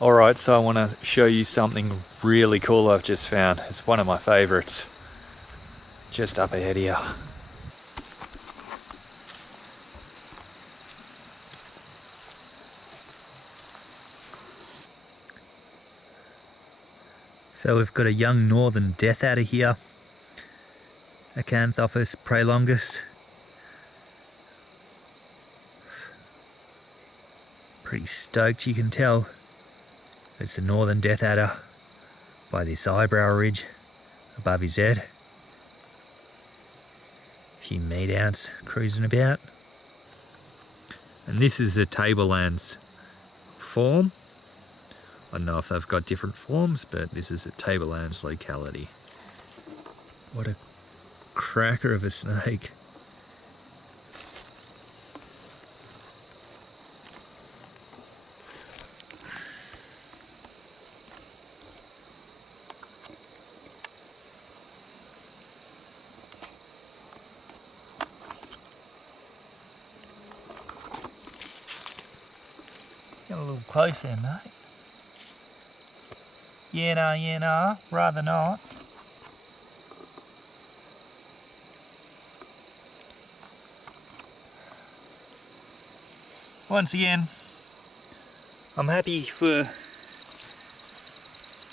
Alright, so I want to show you something really cool I've just found. It's one of my favourites. Just up ahead here. So we've got a young northern death adder here. Acanthopus prolongus. Pretty stoked, you can tell it's a northern death adder by this eyebrow ridge above his head. A few meat ants cruising about. And this is a tablelands form. I don't know if they've got different forms, but this is a tablelands locality. What a cracker of a snake. Get a little closer, mate. Yeah, no, rather not. Once again, I'm happy for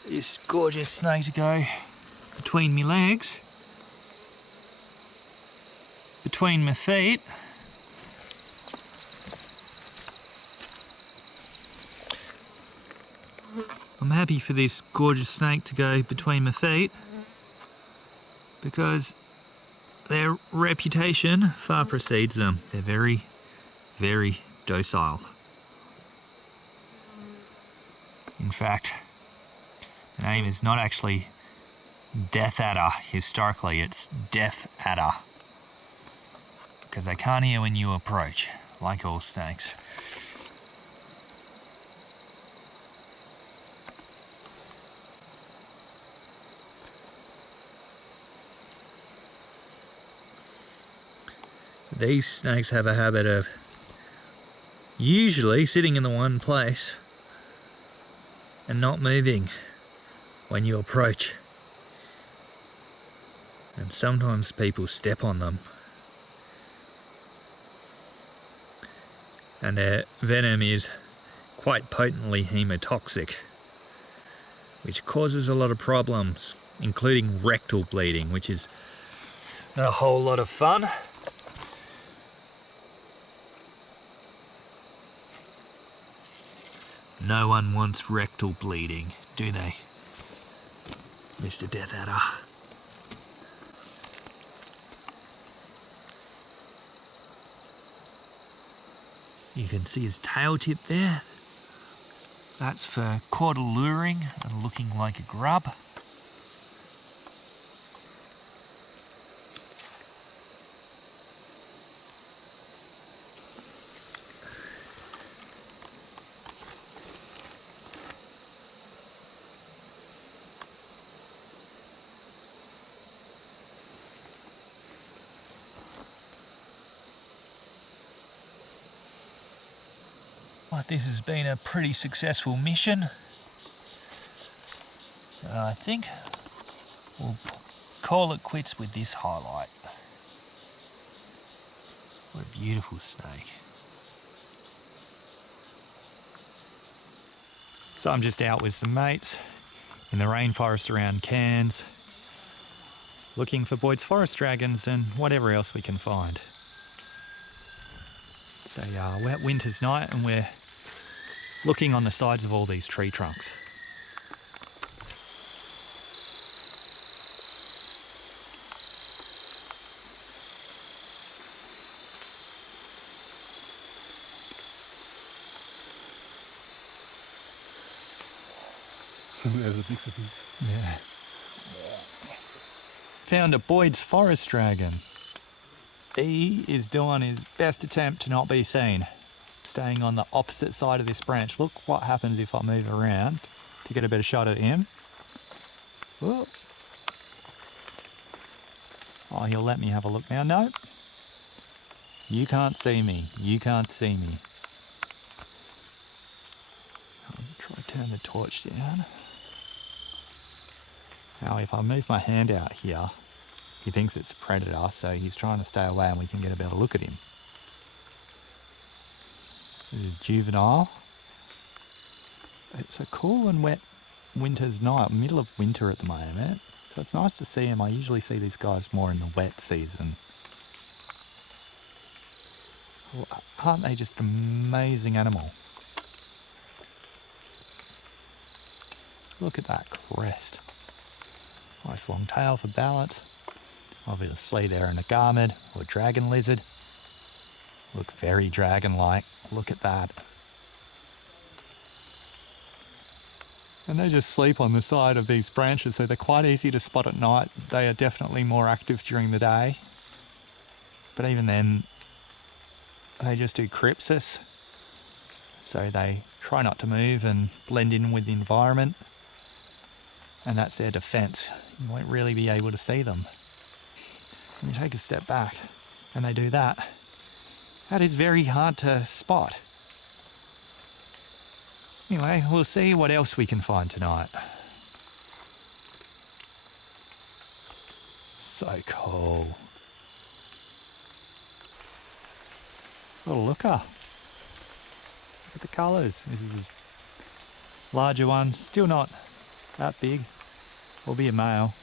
this gorgeous snake to go between my legs, between my feet. I'm happy for this gorgeous snake to go between my feet because their reputation far precedes them. They're very, very docile. In fact, the name is not actually death adder historically, it's deaf adder because they can't hear when you approach, like all snakes. These snakes have a habit of usually sitting in the one place and not moving when you approach. And sometimes people step on them. And their venom is quite potently hemotoxic, which causes a lot of problems, including rectal bleeding, which is not a whole lot of fun. No one wants rectal bleeding, do they, Mr. Death Adder? You can see his tail tip there. That's for caught alluring and looking like a grub. Well, this has been a pretty successful mission. I think we'll call it quits with this highlight. What a beautiful snake. So I'm just out with some mates in the rainforest around Cairns, looking for Boyd's forest dragons and whatever else we can find. It's a wet winter's night and we're looking on the sides of all these tree trunks. There's a big piece. Yeah. Found a Boyd's forest dragon. He is doing his best attempt to not be seen. Staying on the opposite side of this branch. Look what happens if I move around to get a better shot at him. Whoa. Oh, he'll let me have a look now. No. You can't see me. You can't see me. I'll try Turn the torch down. Now if I move my hand out here, he thinks it's a predator, so he's trying to stay away and we can get a better look at him. This is a juvenile. It's a cool and wet winter's night, middle of winter at the moment. So it's nice to see him. I usually see these guys more in the wet season. Aren't they just an amazing animal? Look at that crest. Nice long tail for balance. Obviously they're an agamid or dragon lizard. Look very dragon-like. Look at that. And they just sleep on the side of these branches, so they're quite easy to spot at night. They are definitely more active during the day. But even then, they just do crypsis. So they try not to move and blend in with the environment. And that's their defense. You won't really be able to see them. When you take a step back and they do that, that is very hard to spot. Anyway, we'll see what else we can find tonight. So cool. Little looker. Look at the colours. This is a larger one, still not that big. Will be a male.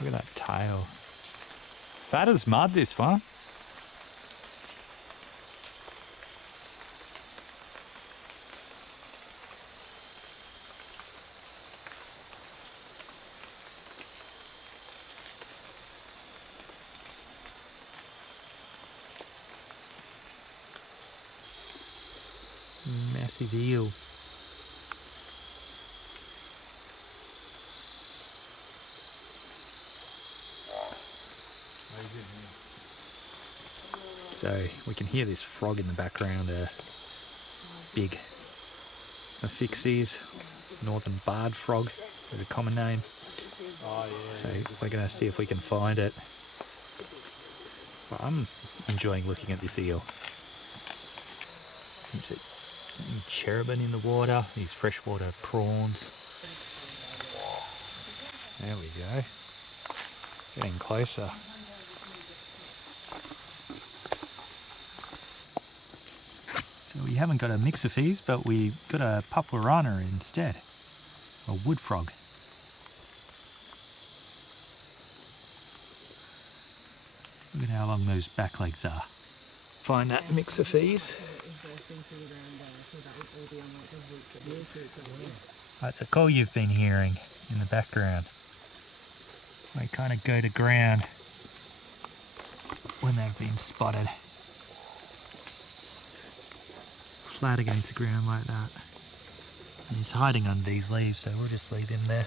Look at that tail. Fat as mud, this one. Massive eel. So we can hear this frog in the background, a big Aphyxes, northern barred frog is a common name. So we're going to see if we can find it. But I'm enjoying looking at this eel. It's a cherubin in the water, these freshwater prawns. There we go. Getting closer. So we haven't got a Mixophes, but we got a Papurana instead, a wood frog. Look at how long those back legs are. Find that Mixophes. That's a call you've been hearing in the background. They kind of go to ground when they've been spotted. Flat against the ground like that. And he's hiding under these leaves, so we'll just leave him there.